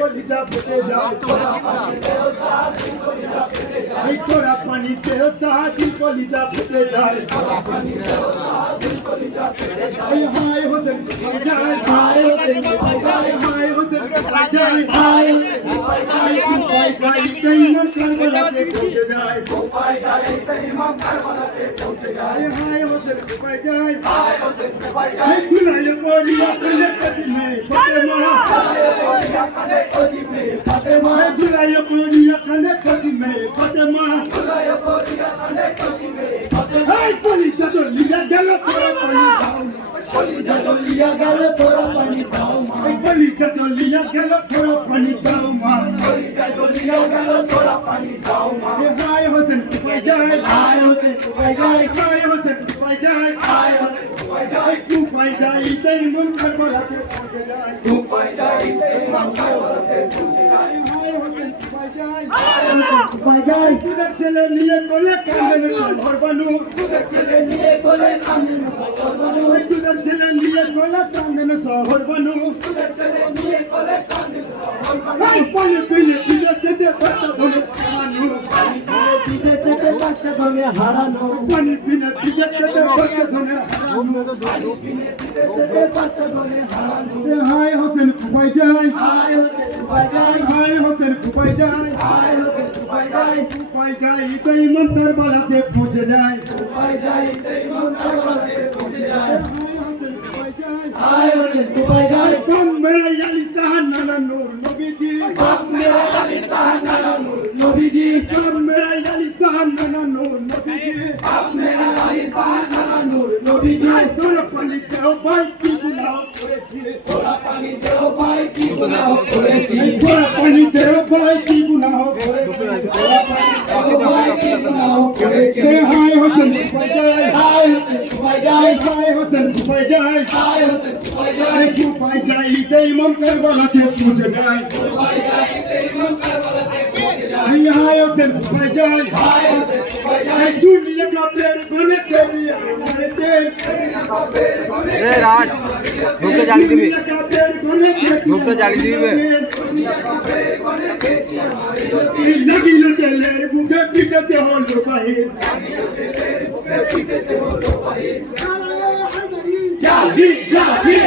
কলিজা ফেটে যায় এই তোরা পানিতে সাহায্য কলিজা ফেটে যায় এই হায় হোসেন যায় হায় হোসেন যায় হায় হোসেন যায় হায় কোপায় যায় কই মন কারবালাতে পৌঁছে যায় কোপায় যায় কই মন কারবালাতে পৌঁছে যায় হায় হোসেন কোপায় যায় হায় হোসেন কোপায় যায় দুলায়ে পড়িয়া কলে কজিমে ফাতেমা দুলায়ে পড়িয়া কলে কজিমে ফাতেমা দুলায়ে পড়িয়া কলে কজিমে ফাতেমা এই কলিজা চলিয়া গেল তোরা পানি দাও কলিজা চলিয়া গেল তোরা পানি দাও এই কলিজা চলিয়া গেল তোরা পানি দাও মা কলিজা চলিয়া গেল তোরা পানি দাও মা হায় হোসেন কোপায় যায় হায় হোসেন কোপায় যায় হায় হোসেন কোপায় যায় হায় হোসেন কোপায় যায় কোপায় যায় তাই মন কারবালাতে পৌঁছে যায় কোপায় যায় তাই মন কারবালাতে পৌঁছে যায় হায় হোসেন কোপায় যায় হায় হোসেন কোপায় যায় তোদের ছেলে নিয়ে কোলে কাঁদে শহর বানু তোদের ছেলে নিয়ে কোলে কাঁদে শহর বানু তোদের ছেলে নিয়ে কোলে কাঁদে শহর বানু তোদের ছেলে নিয়ে কোলে কাঁদে শহর বানু এই পানি পিলে বিদেশে বাচ্চা ধরে হারানো বিদেশে বাচ্চা ধরে হারানো পানি পিলে বিদেশে বাচ্চা ধরে হারানো পানি পিলে বিদেশে বাচ্চা ধরে হারানো হায় হোসেন কোপায় যায় হায় হোসেন কোপায় যায় হায় হোসেন কোপায় যায় হায় হোসেন কোপায় যায় কোপায় যায় তাই মন কারবালাতে পৌঁছে যায় কোপায় যায় তাই মন কারবালাতে পৌঁছে যায় হায় হোসেন কোপায় যায় হায় হোসেন কোপায় যায় কম মেরা আলী সাহান নানা নূর নবীজি কম মেরা আলী সাহান নানা নূর নবীজি কম মেরা আলী সাহান নানা নূর নবীজি কম মেরা আলী সাহান নানা নূর নবীজি তোরা পানি দেও ভাই কি গুনাহ করেছি তোরা পানি দেও ভাই কি গুনাহ করেছি তোরা পানি দেও ভাই কি গুনাহ করেছি তোরা পানি দেও ভাই কি গুনাহ করেছি হায় হোসেন কোপায় যায় হায় হোসেন কোপায় যায় হায় হোসেন কোপায় যায় হায় হোসেন কোপায় যায় কোপায় যায় তাই মন কারবালাতে পৌঁছে যায় কোপায় যায় তাই মন কারবালাতে পৌঁছে যায় হায় হোসেন কোপায় যায় হায় হোসেন কোপায় যায় সুনিয়ে কাপের বনে তেরি আমারে তেল এ রাজ ঢুকে জ্বালি দিবি ঢুকে জ্বালি দিবে লাগিল ছেলের বুকে পিটাতে হলো বাহির জালি জালি